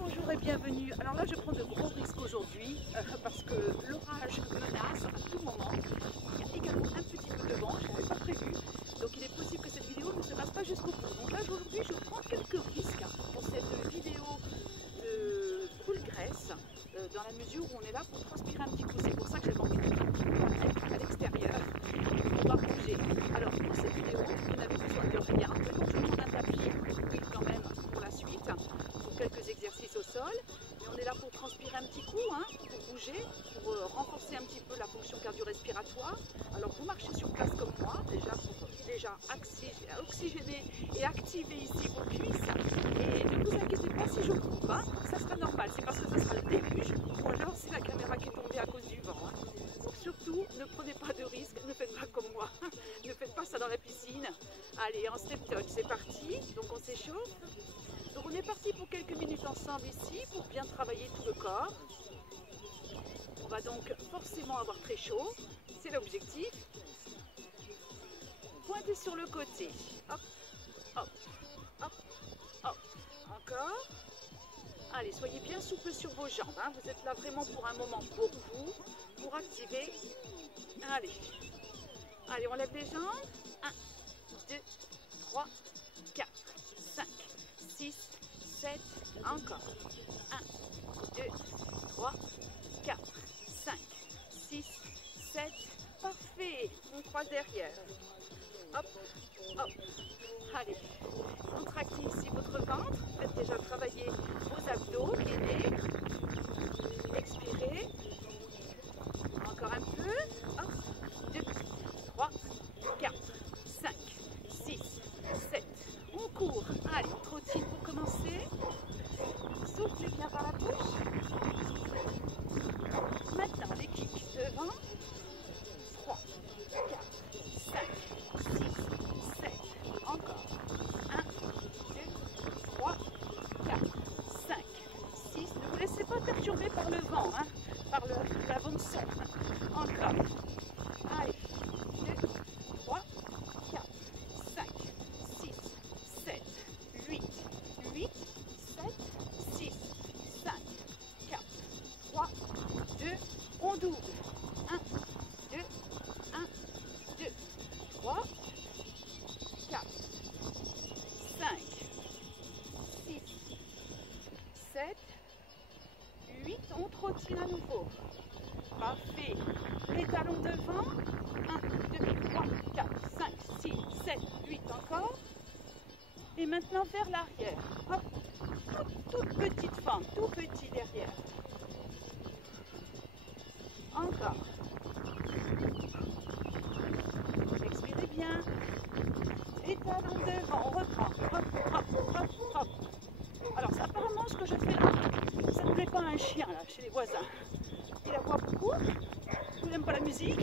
Bonjour et bienvenue. Alors là je prends de gros risques aujourd'hui parce que l'orage menace à tout moment. Il y a également un petit peu de vent, je n'avais pas prévu. Donc il est possible que cette vidéo ne se passe pas jusqu'au bout. Donc là aujourd'hui je prends quelques risques pour cette vidéo de full graisse dans la mesure où on est là pour transpirer un petit coup. C'est pour ça que j'avais envie de faire un petit peu à l'extérieur. On va bouger. Alors pour cette vidéo, vous n'avez besoin de rien. Donc je vous demande un tapis oui, quand même pour la suite. Quelques exercices au sol, mais on est là pour transpirer un petit coup, hein, pour bouger, pour renforcer un petit peu la fonction cardio-respiratoire. Alors vous marchez sur place comme moi, déjà pour oxygéner et activer ici vos cuisses. Et ne vous inquiétez pas si je coupe, hein, ça sera normal, c'est parce que ça sera le début, ou alors c'est la caméra qui est tombée à cause du vent. Hein. Donc surtout, ne prenez pas de risques, ne faites pas comme moi, ne faites pas ça dans la piscine. Allez, en step touch, c'est parti, donc on s'échauffe. Donc on est parti pour quelques minutes ensemble ici pour bien travailler tout le corps. On va donc forcément avoir très chaud, c'est l'objectif. Pointez sur le côté. Hop, hop, hop, hop. Encore. Allez, soyez bien souple sur vos jambes. Hein. Vous êtes là vraiment pour un moment pour vous, pour activer. Allez. Allez, on lève les jambes. 1, 2, 3, 4, 5. 6, 7, encore. 1, 2, 3, 4, 5, 6, 7. Parfait. On croise derrière. Hop, hop. Allez. Contractez ici votre ventre. Faites déjà travailler vos abdos, gainez. Expirez. Encore un peu. Hop. 2, 3, 4, 5, 6, 7. On court. Allez, on trottine pour commencer. Soufflez bien par la bouche. Maintenant, les kicks devant. 3, 4, 5, 6, 7. Encore. 1, 2, 3, 4, 5, 6. Ne vous laissez pas perturber par le vent, hein, par la bande son. Encore. Allez. 2, 3, 4, 5, 6, 7, 8, 8, 7, 6, 5, 4, 3, 2, on double. 1, 2, 1, 2, 3, 4, 5, 6, 7, 8, on trottine à nouveau. Parfait. Les talons devant. 1, 2, 3, 4, 5, 6, 7, 8 encore. Et maintenant vers l'arrière. Hop. Toute petite fente, tout petit derrière. Encore. Expirez bien. Les talons devant, on reprend. Hop, hop, hop, hop. Alors, c'est apparemment ce que je fais là. Ça ne plaît pas à un chien là, chez les voisins. Il aboie beaucoup. Il n'aime pas la musique.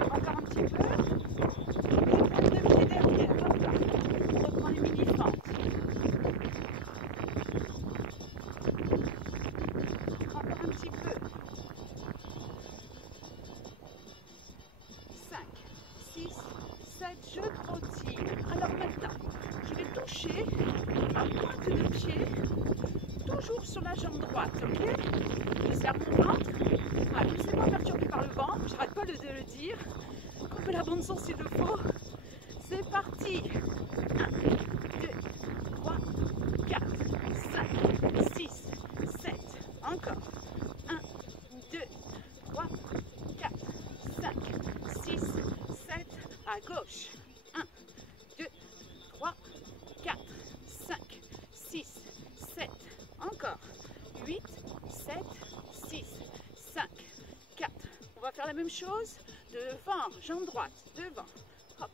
Encore un petit peu. Et pointe de pied derrière. Hop là. On reprend les mini-fentes. Encore un petit peu. 5, 6, 7, je trottine. Alors maintenant, je vais toucher ma pointe de pied toujours sur la jambe droite, ok? Je serre mon ventre. Ah, ne vous laissez pas perturber par le vent, j'arrête pas de le dire. Coupez la bande son s'il le faut. C'est parti. 1, 2, 3, 4, 5, 6, 7. Encore. 1, 2, 3, 4, 5, 6, 7. À gauche. 1, 2, 3, 4, 5, 6, 7. Encore. 8, 7, 6, 5, 4. On va faire la même chose. Devant, jambe droite. Devant. Hop.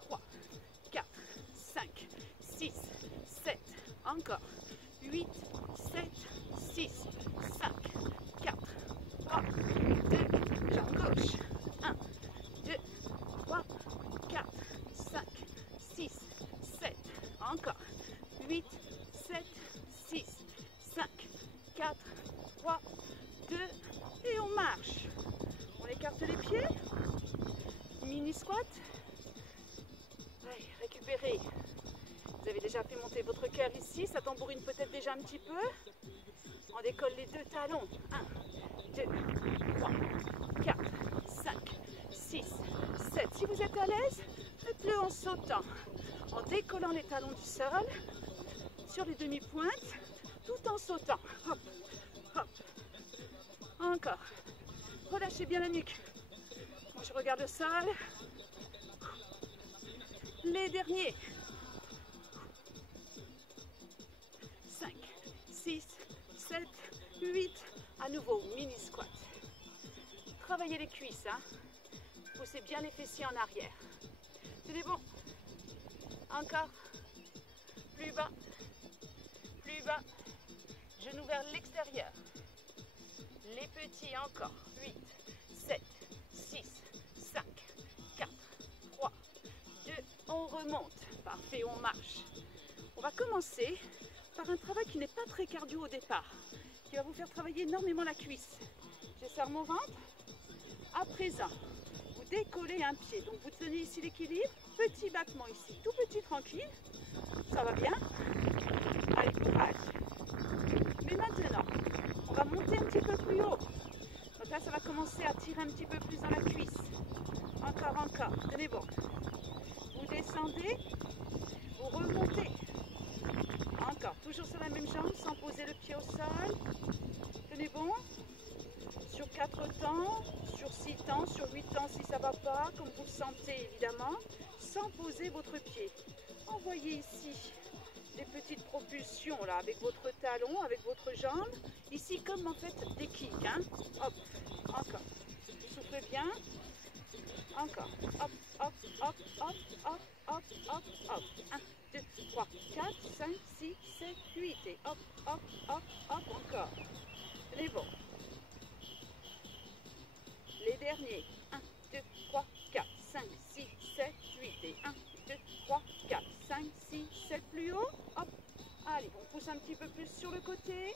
3, 4, 5, 6, 7. Encore. 8, 7, 6, 5, 4, 3, 2. Jambe gauche. 1, 2, 3, 4, 5, 6, 7. Encore. 8, 7, 6, 5, 4, 3, 2. Et on marche. On écarte les pieds. Mini squat. Allez, récupérez. Vous avez déjà fait monter votre cœur ici. Ça tambourine peut-être déjà un petit peu. On décolle les deux talons. 1, 2, 3, 4, 5, 6, 7. Si vous êtes à l'aise, faites-le en sautant, en décollant les talons du sol sur les demi-pointes, tout en sautant. Hop, hop. Encore. Relâchez bien la nuque. Moi, je regarde le sol. Les derniers. 5, 6, 7, 8. À nouveau, mini squat. Travaillez les cuisses. Hein. Poussez bien les fessiers en arrière. Tenez bon. Encore. Plus bas. Plus bas. Genoux vers l'extérieur. Les petits encore. 8, 7, 6, 5, 4, 3, 2. On remonte. Parfait, on marche. On va commencer par un travail qui n'est pas très cardio au départ, qui va vous faire travailler énormément la cuisse. Je serre mon ventre. À présent, vous décollez un pied. Donc vous tenez ici l'équilibre. Petit battement ici, tout petit, tranquille. Ça va bien? Allez, courage. Mais maintenant, on va monter un petit peu plus haut. Donc là, ça va commencer à tirer un petit peu plus dans la cuisse. Encore, encore. Tenez bon. Vous descendez, vous remontez. Encore, toujours sur la même jambe, sans poser le pied au sol. Tenez bon. Sur 4 temps, sur 6 temps, sur 8 temps si ça ne va pas, comme vous le sentez évidemment, sans poser votre pied. Envoyez ici des petites propulsions là, avec votre talon, avec votre jambe. Ici comme en fait des kicks. Hein. Hop, encore. Soufflez bien. Encore. Hop, hop, hop, hop, hop, hop, hop, hop. 1, 2, 3, 4, 5, 6, 7, 8. Et hop, hop, hop, hop, encore. Tenez bon. Les derniers. 1, 2, 3, 4, 5, 6, 7, 8. Et 1, 2, 3, 4, 5, 6, 7. Plus haut. Hop. Allez, on pousse un petit peu plus sur le côté.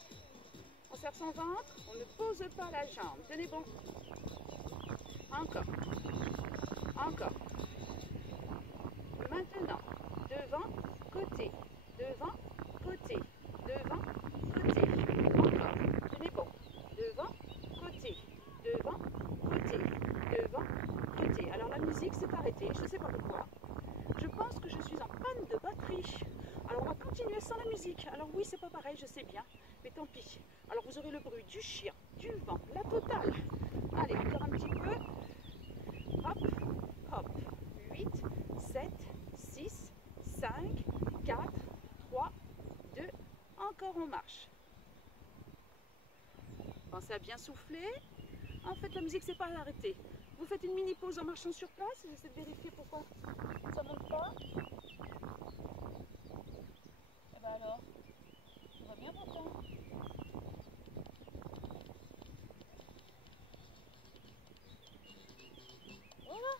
On serre son ventre. On ne pose pas la jambe. Tenez bon. Encore. Encore. Maintenant, devant, côté. Devant, côté. Devant, côté. Encore. Tenez bon. Devant, côté. Devant, côté. Devant, côté. Alors la musique s'est arrêtée. Je ne sais pas pourquoi. Je pense que je suis en panne de batterie. Alors on va continuer sans la musique. Alors oui, c'est pas pareil, je sais bien. Mais tant pis. Alors vous aurez le bruit du chien, du vent, la totale. Allez, encore un petit peu. Hop, hop. 8, 7, 6, 5, 4, 3, 2. Encore on marche. Pensez à bien souffler. En fait, la musique s'est pas arrêtée. Vous faites une mini pause en marchant sur place. J'essaie de vérifier pourquoi ça ne monte pas. Et ben alors, tout va bien pourtant. Voilà,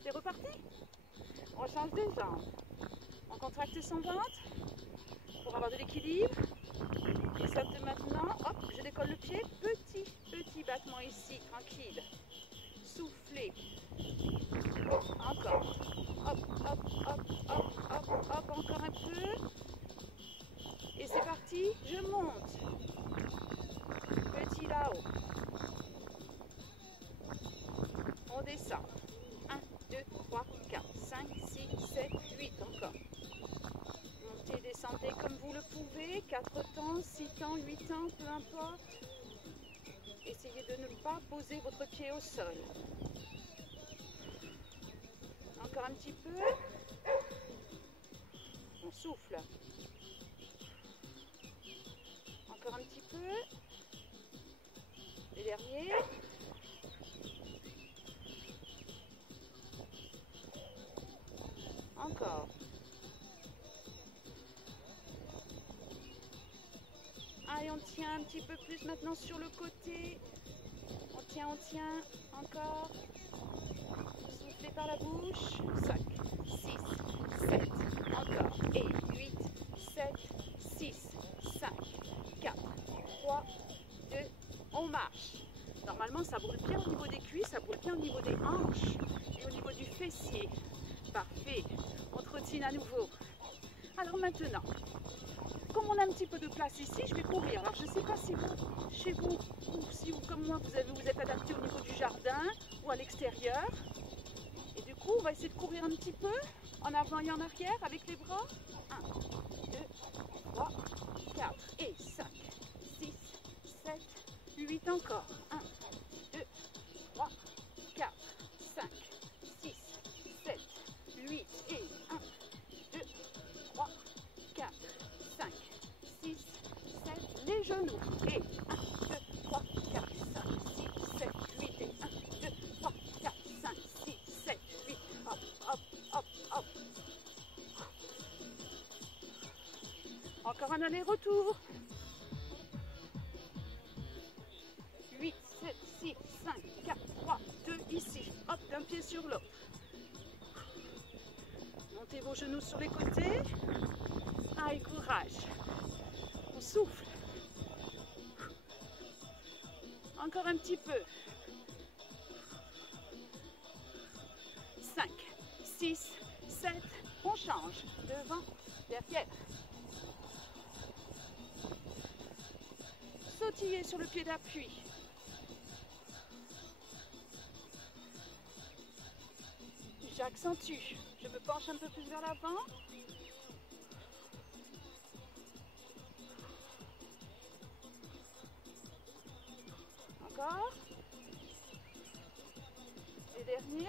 c'est reparti. On change de jambes. On contracte son ventre pour avoir de l'équilibre. Et ça maintenant, hop, je décolle le pied. Petit battement ici, tranquille. Soufflez. Encore. Hop, hop, hop, hop, hop, hop, encore un peu. Et c'est parti, je monte. Petit là-haut. On descend. 1, 2, 3, 4, 5, 6, 7, 8 encore. Montez, descendez comme vous le pouvez. 4 temps, 6 temps, 8 temps, peu importe. Essayez de ne pas poser votre pied au sol. Encore un petit peu. On souffle. Encore un petit peu. Les derniers. Encore. Allez, on tient un petit peu plus maintenant sur le côté. On tient, encore. Soufflez par la bouche. 5, 6, 7, encore. Et 8, 7, 6, 5, 4, 3, 2, on marche. Normalement, ça brûle bien au niveau des cuisses, ça brûle bien au niveau des hanches et au niveau du fessier. Parfait. On trottine à nouveau. Alors maintenant, comme on a un petit peu de place ici, je vais courir. Alors je ne sais pas si vous, chez vous, ou si vous comme moi, vous êtes adapté au niveau du jardin ou à l'extérieur. Et du coup, on va essayer de courir un petit peu, en avant et en arrière, avec les bras. 1, 2, 3, 4 et 5, 6, 7, 8 encore. 1, 2, 3, 4, 5, 6, 7, 8 et 1, 2, 3, 4, 5, 6, 7, les genoux. Et 1, 2, 3, 4, 5, 6, 7, 8 et 1, 2, 3, 4, 5, 6, 7, 8. Hop, hop, hop, hop. Encore un aller-retour. 8, 7, 6, 5, 4, 3, 2, ici. Hop, d'un pied sur l'autre. Montez vos genoux sur les côtés. Allez, courage. On souffle. Encore un petit peu. 5, 6, 7, on change. Devant, derrière. Sautiller sur le pied d'appui. J'accentue. Je me penche un peu plus vers l'avant. Encore. Et dernier.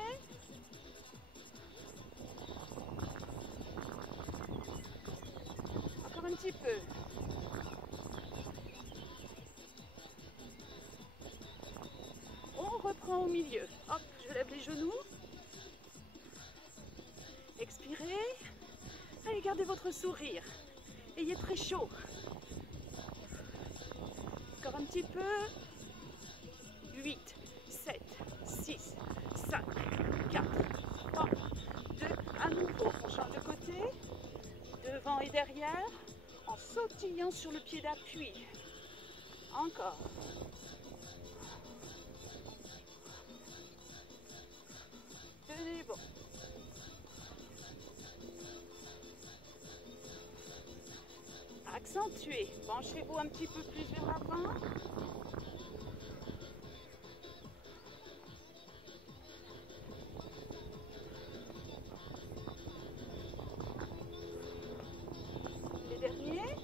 Encore un petit peu. On reprend au milieu. Hop, je lève les genoux. Expirez. Allez, gardez votre sourire. Ayez très chaud. Encore un petit peu. 8, 7, 6, 5, 4, 3, 2, à nouveau. On change de côté. Devant et derrière. En sautillant sur le pied d'appui. Encore. Tenez bon. Accentuez. Penchez-vous un petit peu plus vers l'avant. Les derniers.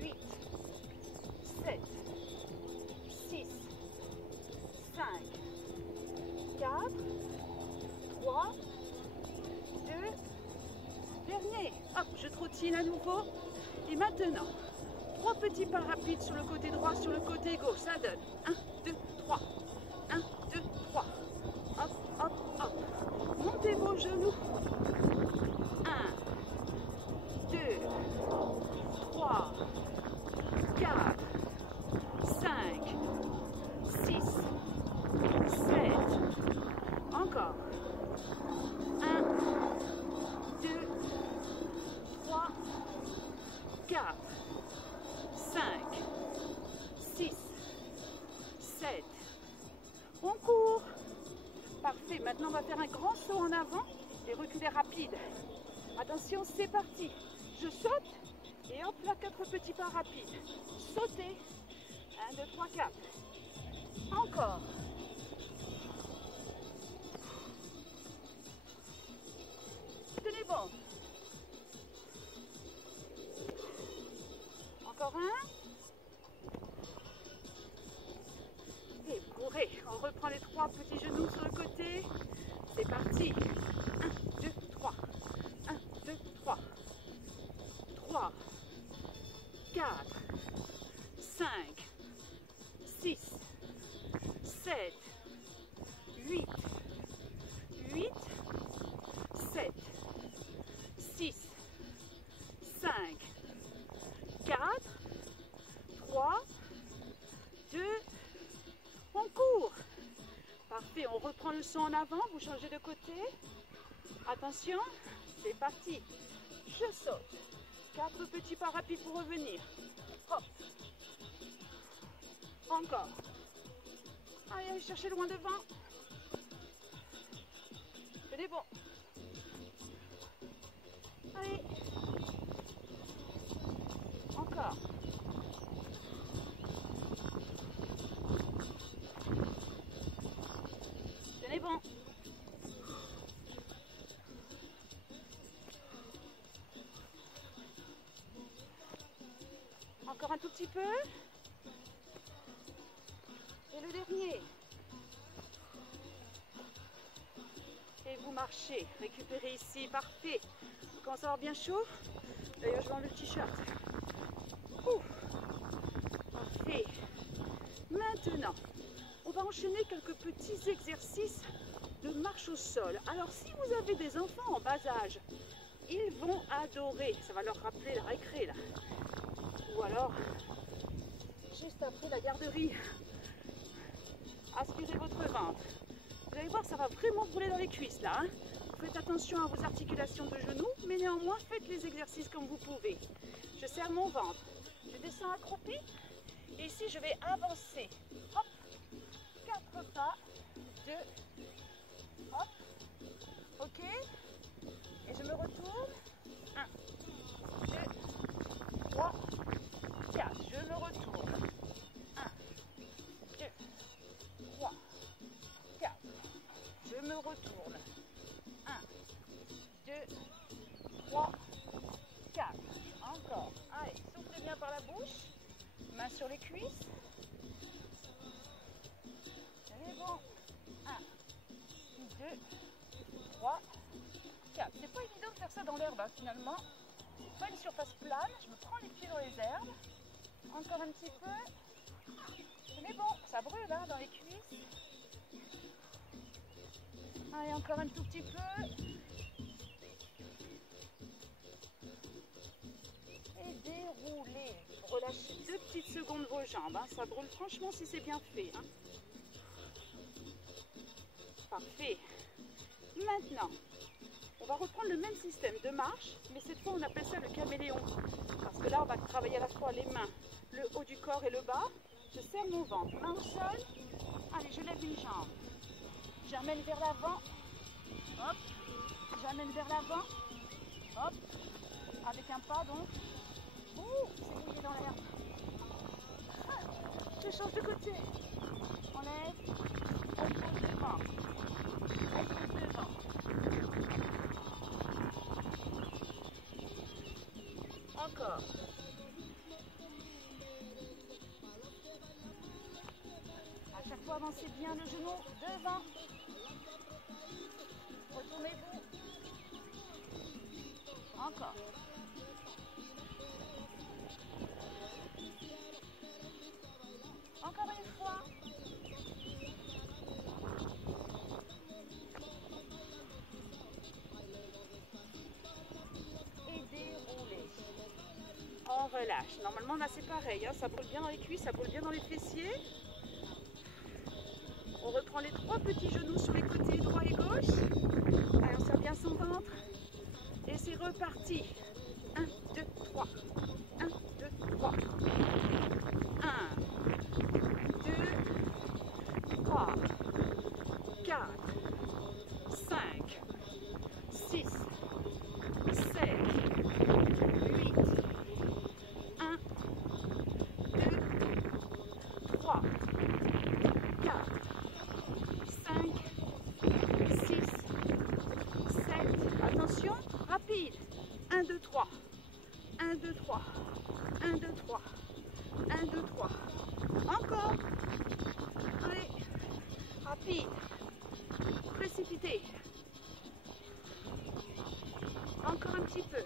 8, 7, 6, 5, 4, 3, 2, dernier. Hop, je trottine à nouveau. Et maintenant, 3 petits pas rapides sur le côté droit, sur le côté gauche. Ça donne 1, 2, 3. 1, 2, 3. Hop, hop, hop. Montez vos genoux. 1, 2, 3, 4, 5, 6, 7. Encore. 1, 2, 3, 4, 5, 6, 7. On court. Parfait. Maintenant, on va faire un grand saut en avant et reculer rapide. Attention, c'est parti. Je saute et hop là, 4 petits pas rapides. Sautez. 1, 2, 3, 4. Encore. Tenez bon. Encore un. Et vous courez. On reprend les 3 petits genoux sur le côté. C'est parti. 1, 2, 3. 1, 2, 3. 3, 4, 5, 6, 7, 8, 8, 7, 6, 5, 4, 3, 2, on court. Parfait, on reprend le son en avant, vous changez de côté. Attention, c'est parti. Je saute. 4 petits pas rapides pour revenir. Hop. Encore. Allez, allez chercher loin devant. Tenez bon. Allez. Encore un tout petit peu. Et le dernier. Et vous marchez, récupérez ici, parfait. Vous commencez à avoir bien chaud. D'ailleurs, je vais enlever le t-shirt. Parfait. Maintenant, on va enchaîner quelques petits exercices de marche au sol. Alors, si vous avez des enfants en bas âge, ils vont adorer. Ça va leur rappeler la récré, là. Ou alors, juste après la garderie, aspirez votre ventre. Vous allez voir, ça va vraiment rouler dans les cuisses, là. Hein. Faites attention à vos articulations de genoux, mais néanmoins, faites les exercices comme vous pouvez. Je serre mon ventre. Je descends accroupi. Et ici, je vais avancer. Hop, 4 pas, 2, hop, ok. Et je me retourne. 1, 2, 3, 4. Je me retourne. 1, 2, 3, 4. Je me retourne. 1, 2, 3, 4. Encore. Allez, soufflez bien par la bouche. Main sur les cuisses. C'est bon. 1, 2, 3, 4. C'est pas évident de faire ça dans l'herbe, hein, finalement. C'est pas une surface plane. Je me prends les pieds dans les herbes. Encore un petit peu. Mais bon, ça brûle hein, dans les cuisses. Allez, encore un tout petit peu. Et déroulez. Relâchez 2 petites secondes vos jambes. Hein. Ça brûle franchement si c'est bien fait. Hein. Parfait. Maintenant, on va reprendre le même système de marche, mais cette fois on appelle ça le caméléon. Parce que là, on va travailler à la fois les mains, le haut du corps et le bas. Je serre mon ventre, main au sol. Allez, je lève une jambe. J'amène vers l'avant. Hop. J'amène vers l'avant. Hop. Avec un pas donc. Ouh, c'est mouillé dans l'air. Je change de côté. On lève. On pose devant. On pose devant. Encore. À chaque fois, avancez bien le genou devant. Retournez-vous. Encore. Encore une fois. Et déroulez. On relâche. Normalement là c'est pareil, hein. Ça brûle bien dans les cuisses, ça brûle bien dans les fessiers. On reprend les 3 petits genoux sur les côtés droit et gauche. Allez, on serre bien son ventre. Et c'est reparti. 1, 2, 3. 1, 2, 3. 1, 2, 3, 4, 5, 6, 7, 8, 1, 2, 3, 4, 5, 6, 7. Attention, rapide. 1, 2, 3. 1, 2, 3. 1, 2, 3. 1, 2, 3. Encore. Allez. Rapide. Précipité. Encore un petit peu.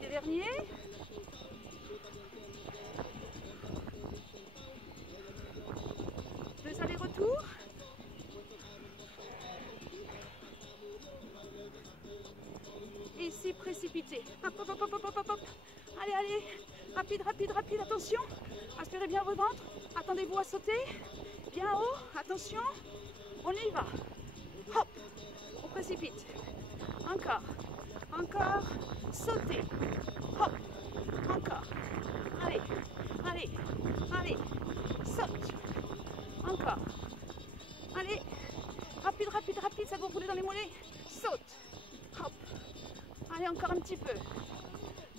Les derniers. Deux allers-retours. Et ici, précipité. Hop, hop, hop, hop, hop, hop, hop. Allez, allez. Rapide, rapide, rapide. Attention. Aspirez bien votre ventre. Attendez-vous à sauter. Bien haut. Attention. On y va. Hop. On précipite. Encore. Encore. Sautez. Hop. Encore. Allez. Allez. Allez. Saute. Encore. Allez. Rapide, rapide, rapide. Ça va rouler dans les mollets. Saute. Hop. Allez, encore un petit peu.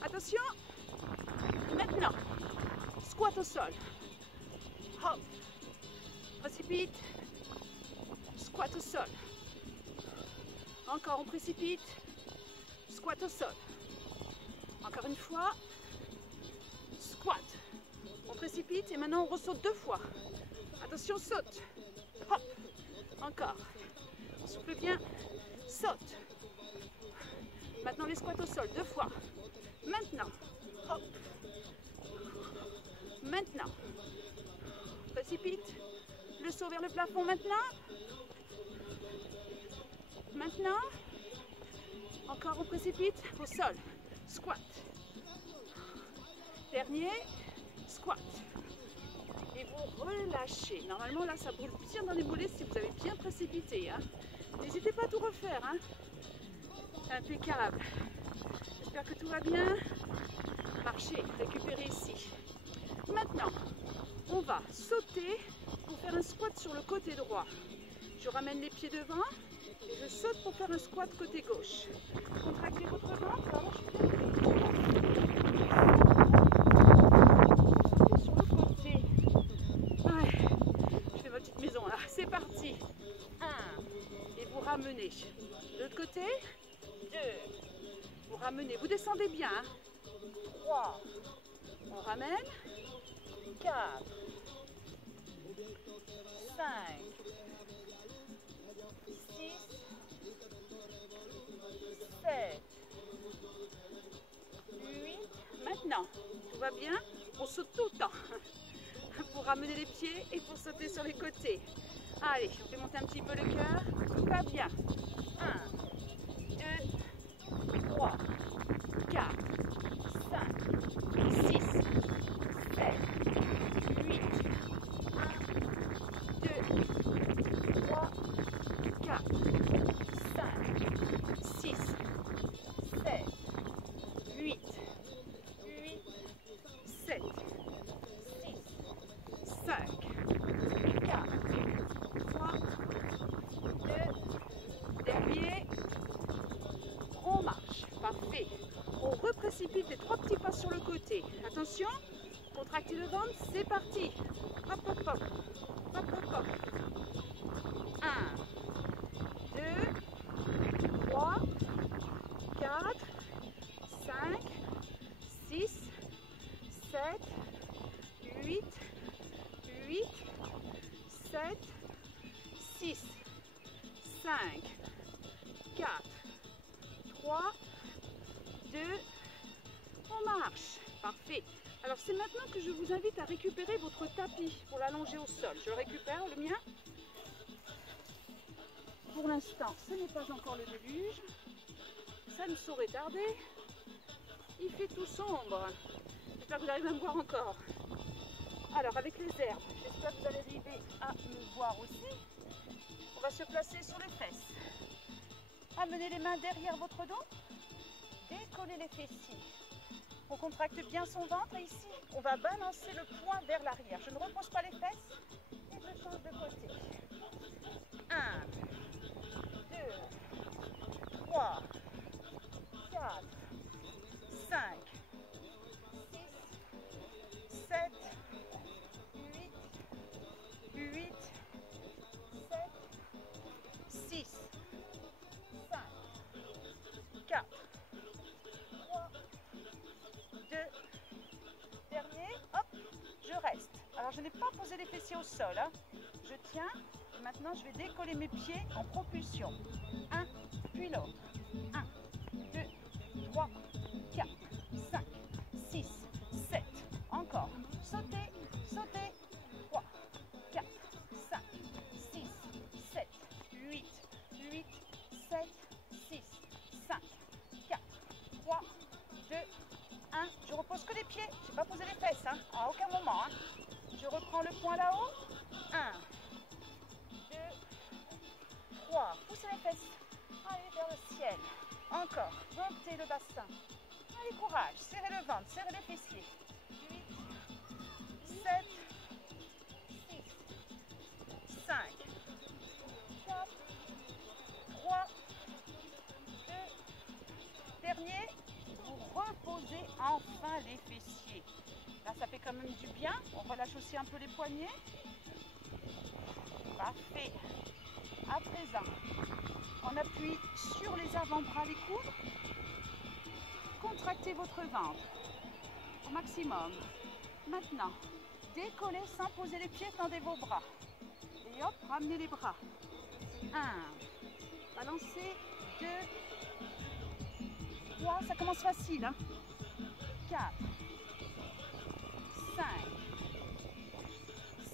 Attention. Maintenant, squat au sol. Hop. Précipite. Squat au sol. Encore, on précipite. Squat au sol. Encore une fois. Squat. On précipite et maintenant on ressaute 2 fois. Attention, saute. Hop. Encore. On souffle bien. Saute. Maintenant les squats au sol 2 fois. Maintenant. Hop. Maintenant. Précipite. Le saut vers le plafond maintenant. Maintenant. Encore on précipite au sol. Squat. Dernier. Squat. Et vous relâchez. Normalement là ça brûle bien dans les mollets si vous avez bien précipité. Hein. N'hésitez pas à tout refaire. Hein. Impeccable. J'espère que tout va bien. Marchez, récupérez ici. Maintenant, on va sauter pour faire un squat sur le côté droit. Je ramène les pieds devant et je saute pour faire un squat côté gauche. Contractez votre ventre. Alors, sur le côté. Ouais. Je fais ma petite maison là. C'est parti. 1. Et vous ramenez. De l'autre côté. 2. Vous ramenez. Vous descendez bien. Hein. 3. On ramène. 4. 5. 6. 7. 8. Maintenant, tout va bien. On saute tout le temps. Pour ramener les pieds et pour sauter sur les côtés. Allez, on fait monter un petit peu le cœur. Tout va bien. 1, 2, 3, 4, 5, 6, 7, 8, 1, 2, 3, 4, 5, 6, 7, 8, 7, 6, 5, 4, 3, 2, dernier. On marche, parfait. On reprécipite les 3 petits pas sur le côté. Attention, contractez le ventre, c'est parti. Hop, hop, hop. Hop, hop, hop. 1, 2, 3, 4, 5, 6, 7, 8, 7, 6, 5, 4, 3, 2, on marche. Parfait. Alors c'est maintenant que je vous invite à récupérer votre tapis pour l'allonger au sol. Je le récupère, le mien. Pour l'instant, ce n'est pas encore le déluge. Ça ne saurait tarder. Il fait tout sombre. J'espère que vous arrivez à me voir encore. Alors avec les herbes, j'espère que vous allez arriver à me voir aussi. On va se placer sur les fesses. Amenez les mains derrière votre dos. Décollez les fessiers. On contracte bien son ventre et ici, on va balancer le poing vers l'arrière. Je ne repose pas les fesses et je change de côté. 1, 2, 3, 4, 5, 6, 7, 8, 7, 6, 5, 4, 3, 2, dernier, hop, je reste. Alors je n'ai pas posé les fessiers au sol, hein. Je tiens, et maintenant je vais décoller mes pieds en propulsion. Un, puis l'autre. 1, 2, 3, 4, 5, 6, 7, encore. Sautez, sautez, 3, 4, 5, 6, 7, 8, 7, 6, 5, 4, 3, 2, 1. Je repose que les pieds, je n'ai pas posé les fesses, hein, à aucun moment. Hein. Je reprends le poing là-haut. 1, 2, 3. Poussez les fesses. Allez vers le ciel. Encore. Montez le bassin. Allez, courage. Serrez le ventre, serrez les fessiers. 8, 7, 6, 5, 4, 3, 2, dernier. Vous reposez enfin les fessiers. Là, ça fait quand même du bien. On relâche aussi un peu les poignets. Parfait. À présent, on appuie sur les avant-bras, les coudes. Continuez contractez votre ventre au maximum. Maintenant, décollez sans poser les pieds, tendez vos bras. Et hop, ramenez les bras. 1, balancez, 2, 3, ça commence facile. Hein. 4, 5,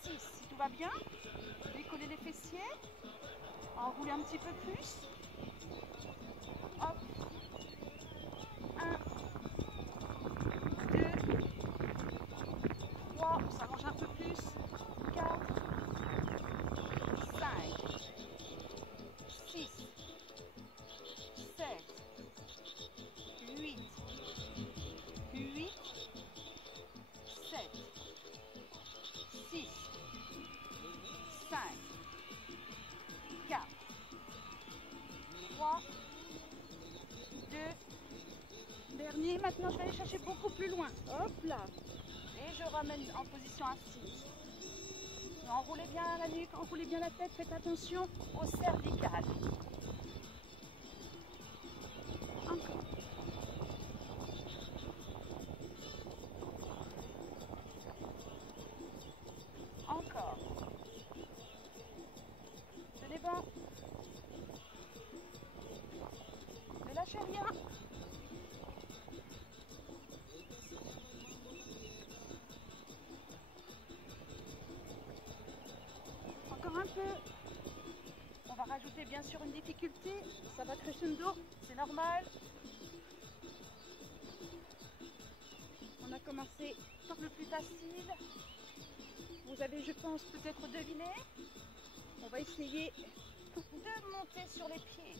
6, si tout va bien, décollez les fessiers, enroulez un petit peu plus. Hop. 1, 2, 3, on s'allonge un peu plus. 4, 5, 6, 7, 8, 8, 7, 6, 5, 4, 3, 2, dernier. Maintenant, je vais aller chercher beaucoup plus loin. Hop là. Et je ramène en position assise. Enroulez bien la nuque, enroulez bien la tête. Faites attention au cervical. Encore. Encore. Tenez bon. Ne lâchez rien. Encore un peu. On va rajouter bien sûr une difficulté. Ça va crescendo, c'est normal. On a commencé par le plus facile. Vous avez, je pense, peut-être deviné. On va essayer de monter sur les pieds.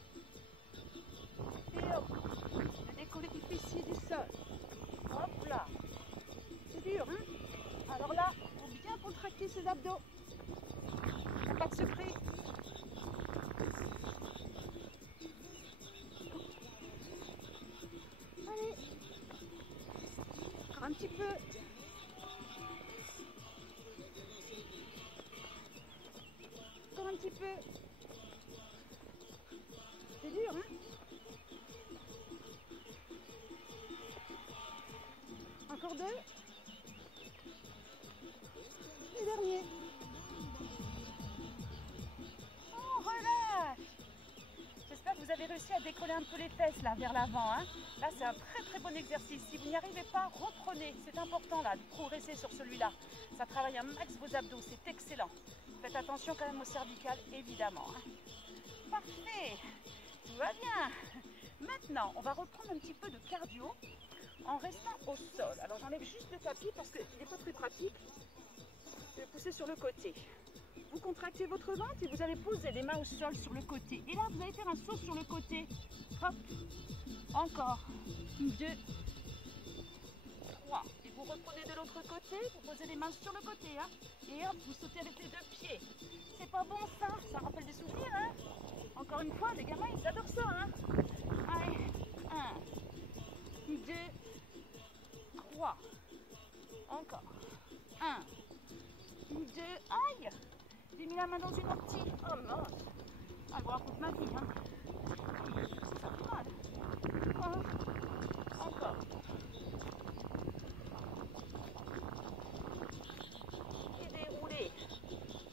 Et hop, de décoller les fessiers du sol. Hop là. C'est dur, hein? Alors là, il faut bien contracter ses abdos. Pas de secret. Allez. Encore un petit peu. Encore un petit peu. C'est dur, hein? Encore 2. Et dernier. Oh, relâche. J'espère que vous avez réussi à décoller un peu les fesses là vers l'avant. Hein. Là, c'est un très très bon exercice. Si vous n'y arrivez pas, reprenez. C'est important là de progresser sur celui-là. Ça travaille un max vos abdos. C'est excellent. Faites attention quand même au cervical, évidemment. Hein. Parfait. Tout va bien. Maintenant, on va reprendre un petit peu de cardio en restant au sol. Alors, j'enlève juste le tapis parce qu'il n'est pas très pratique. Je vais pousser sur le côté. Vous contractez votre ventre et vous allez poser les mains au sol sur le côté. Et là, vous allez faire un saut sur le côté. Hop. Encore. 2, 3. Et vous reprenez de l'autre côté. Vous posez les mains sur le côté. Hein. Et hop, vous sautez avec les 2 pieds. C'est pas bon ça. Ça rappelle des souvenirs. Hein. Encore une fois, les gamins, ils adorent ça. Hein. Allez. 1, 2, 3. Encore. 1, 2. Aïe. J'ai mis la main dans une ortie. Oh mince. Ah, je vous raconte ma vie. Hein. Ça fait mal. Oh. Encore. Et dérouler.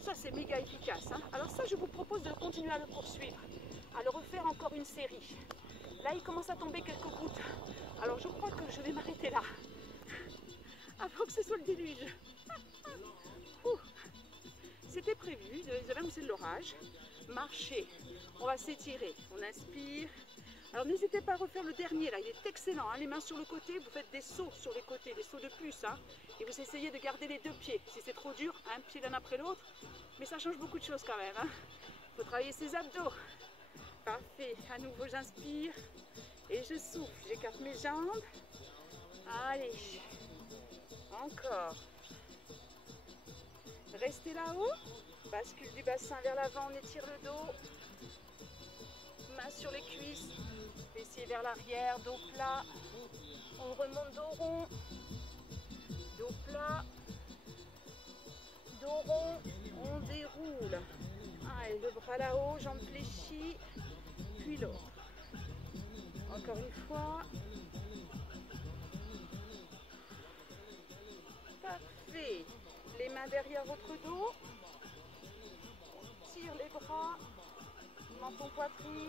Ça, c'est méga efficace. Hein. Alors ça, je vous propose de continuer à le poursuivre. À le refaire encore une série. Là, il commence à tomber quelques gouttes. Alors, je crois que je vais m'arrêter là. Avant que ce soit le déluge. C'était prévu, ils avaient annoncé de l'orage. Marcher, on va s'étirer, on inspire. Alors n'hésitez pas à refaire le dernier là, il est excellent. Hein. Les mains sur le côté, vous faites des sauts sur les côtés, des sauts de plus. Hein. Et vous essayez de garder les 2 pieds. Si c'est trop dur, un pied l'un après l'autre. Mais ça change beaucoup de choses quand même. Hein. Il faut travailler ses abdos. Parfait, à nouveau j'inspire et je souffle. J'écarte mes jambes. Allez, encore. Restez là-haut, bascule du bassin vers l'avant, on étire le dos, main sur les cuisses, fessiers vers l'arrière, dos plat, on remonte dos rond, dos plat, dos rond, on déroule. Allez, le bras là-haut, jambes fléchies, puis l'autre. Encore une fois, levez les mains derrière votre dos. Tire les bras, menton poitrine.